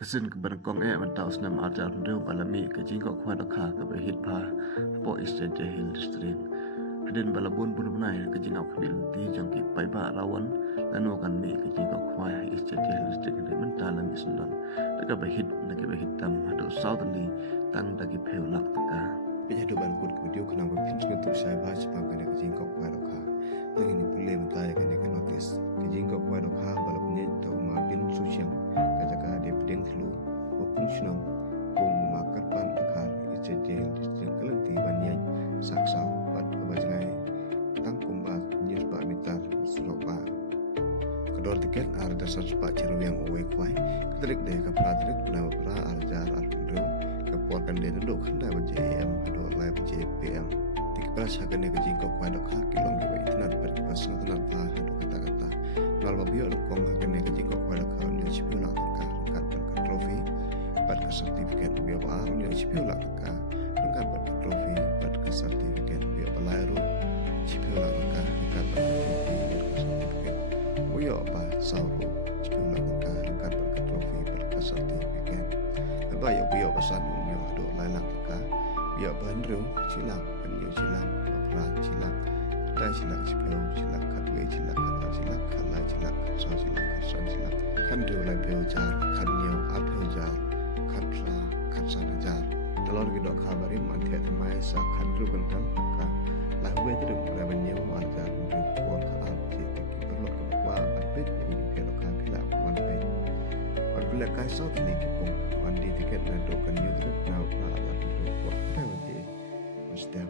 Kesin ke berkong mentau senam ajar reu balami ke jingkok kuada kha ke behit pa po istate hill district hadin balabun bunai ke jingkok bil di jangki pai ba rawan lanu kan mi ke jingkok kuai istate hill district de mentalam isundon daga behit daga behit tam hado southly tang dagi peu lak taka Bây giờ bạn cột video khả năng với phim chúng tôi sai ba chỉ bằng cái này cái chính có quay được ha. Tôi nghĩ những lời mình tay cái này cái notice cái chính có quay được ha và lập nhé tàu mà biến số chẳng cái giá cả đẹp đen thì lú và cũng xong cùng mà các bạn được ha ít chơi chơi trên cái lần thì bạn nhé sắc sảo bắt cái bài ngày tăng cùng bạn như bạn mitar suro ba kedua tiket ada sesuatu ceru yang uwe kuai keterik deh kepelatrik nama pra arjar arundru kepuakan dia duduk kena berjayam dua lai berjayam tiga belas hagan yang kejingkau kuai dok hak kilong di bawah tenar berkipas tenar pa hadu kata-kata nal babio lekong hagan yang kejingkau kuai dok hak dia cipu lah lengkap berkat trofi berkat sertifikat biar baru dia cipu lah lengkap berkat trofi berkat sertifikat biar balairu cipu lah lengkap berkat trofi berkat sertifikat Uyo apa sauru cipu lah lengkap berkat trofi berkat sertifikat Bayo biyo pesan unyo ado lalak ka biyo bandru silang penyo silang peran silang dai silang cipeu silang katwe silang kata silang kala silang katso silang katson silang kandu lai peu jar kanyo apeu jar katra katsana jar telor gido kabari mantia temai sa kandu bentang ka lahwe tu dah benyo arjar unyo pon ka arji tiki perlu ke bit ini kelo ka bila man pe bila ka sa tini kipung di tiket na dokan YouTube na ada buat kerja Muslim.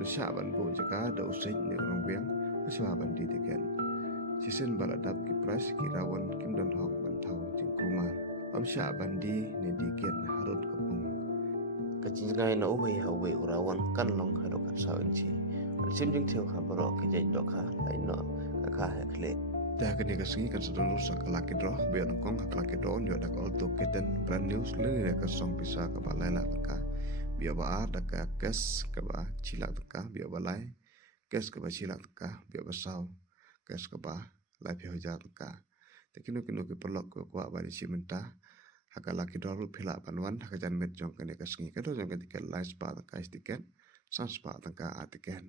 Masyarakat bu jika ada usaha ni orang biang masyarakat di tiket. Season baladap kipras kirawan kim dan hong bantau jengkruman. Masyarakat di tiket harut kepung. kajingai na uwe hawe urawan kan long harokat sawenci sim jing theo khabaro ke jai dokha laino kakha hekle Dah kini kesini kan sudah rusak laki droh biar nongkong laki droh nyo ada auto kitten brand new lini dia kesong bisa ke balai lah teka biar baar daka kes ke ba cilak teka biar balai kes ke ba cilak teka biar besau kes ke ba lai pihau jar teka tekinu kinu ke perlok ke kuat bani cimenta haka laki droh lu pilak panuan haka jan met jong kini kesini kedo jong kini lai spa teka istiket sans spa teka atiken